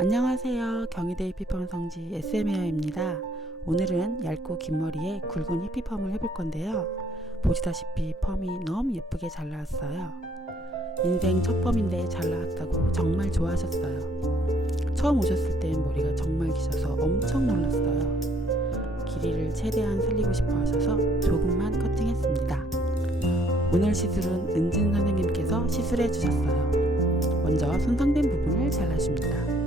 안녕하세요. 경희대 히피펌 성지 SM웨어입니다. 오늘은 얇고 긴 머리에 굵은 히피펌을 해볼 건데요. 보시다시피 펌이 너무 예쁘게 잘 나왔어요. 인생 첫 펌인데 잘 나왔다고 정말 좋아하셨어요. 처음 오셨을 땐 머리가 정말 기셔서 엄청 놀랐어요. 길이를 최대한 살리고 싶어 하셔서 조금만 커팅했습니다. 오늘 시술은 은진 선생님께서 시술해 주셨어요. 먼저 손상된 부분을 잘라줍니다.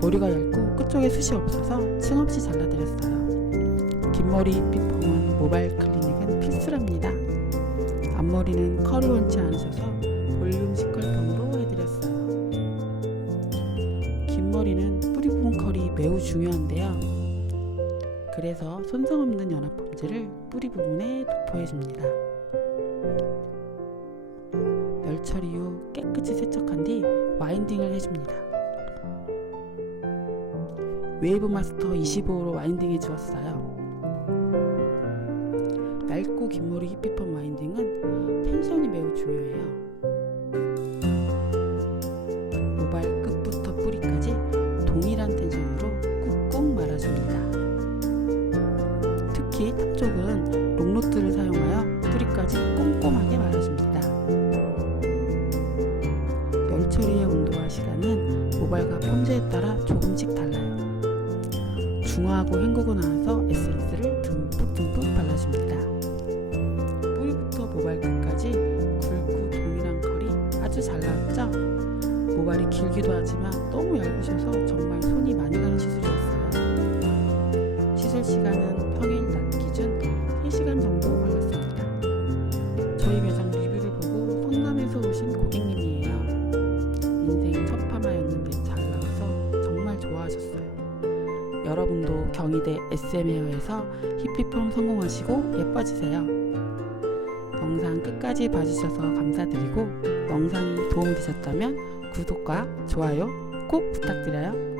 머리가 얇고 끝쪽에 숱이 없어서 층 없이 잘라드렸어요. 긴 머리 삐펌은 모바일 클리닉은 필수랍니다. 앞머리는 컬을 원치 않으셔서 볼륨 시컬펌으로 해드렸어요. 긴 머리는 뿌리 부분 컬이 매우 중요한데요. 그래서 손상 없는 연합 펌즈를 뿌리 부분에 도포해줍니다. 열 처리 후 깨끗이 세척한 뒤 와인딩을 해줍니다. 웨이브 마스터 25로 와인딩 해 주었어요. 얇고 긴 머리 히피펌 와인딩은 텐션이 매우 중요해요. 모발 끝부터 뿌리까지 동일한 텐션으로 꾹꾹 말아줍니다. 특히 탑 쪽은 롱로트를 사용하여 뿌리까지 꼼꼼하게 말아줍니다. 열 처리의 온도와 시간은 모발과 펌즈에 따라 조금씩 달라요. 중화하고 헹구고 나서 에센스를 듬뿍듬뿍 발라줍니다. 뿌리부터 모발 끝까지 굵고 동일한 컬이 아주 잘 나왔죠? 모발이 길기도 하지만 너무 얇으셔서 정말 손이 많이 가는 시술이었어요. 시술 시간은 여러분도 경희대 SM웨어에서 히피펌 성공하시고 예뻐지세요. 영상 끝까지 봐주셔서 감사드리고 영상이 도움되셨다면 구독과 좋아요 꼭 부탁드려요.